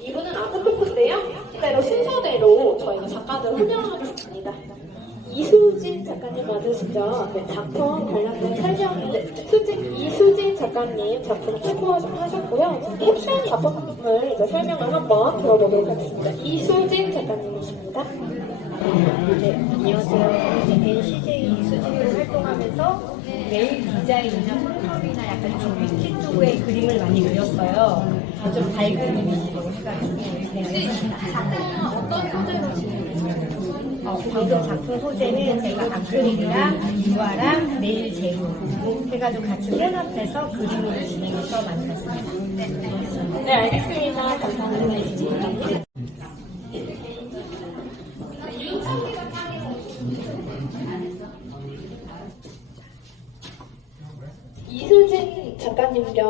이분은 아트토크인데요. 이대로 순서대로 저희가 작가들 설명하겠습니다. 이수진 작가님 맞으시죠? 네, 작품 관련된 설명, 이수진 작가님 작품 투표하셨고요. 캡션 작품을 이제 설명을 한번 들어보도록 하겠습니다. 이수진 작가님이십니다. 네, 안녕하세요. 이제 NCJ 이수진으로 활동하면서 메일 디자인이나 손톱이나 약간 좀 뷰티 쪽의 그림을 많이 그렸어요. 좀 밝은 이미지로 해가지고 작품은 어떤 소재로 진행했어요? 방금 작품 소재는 제가 아크릴이랑 유화랑 네일 제로 해가지고 같이 혼합해서 그림으로 진행해서 만들었습니다. 네, 알겠습니다.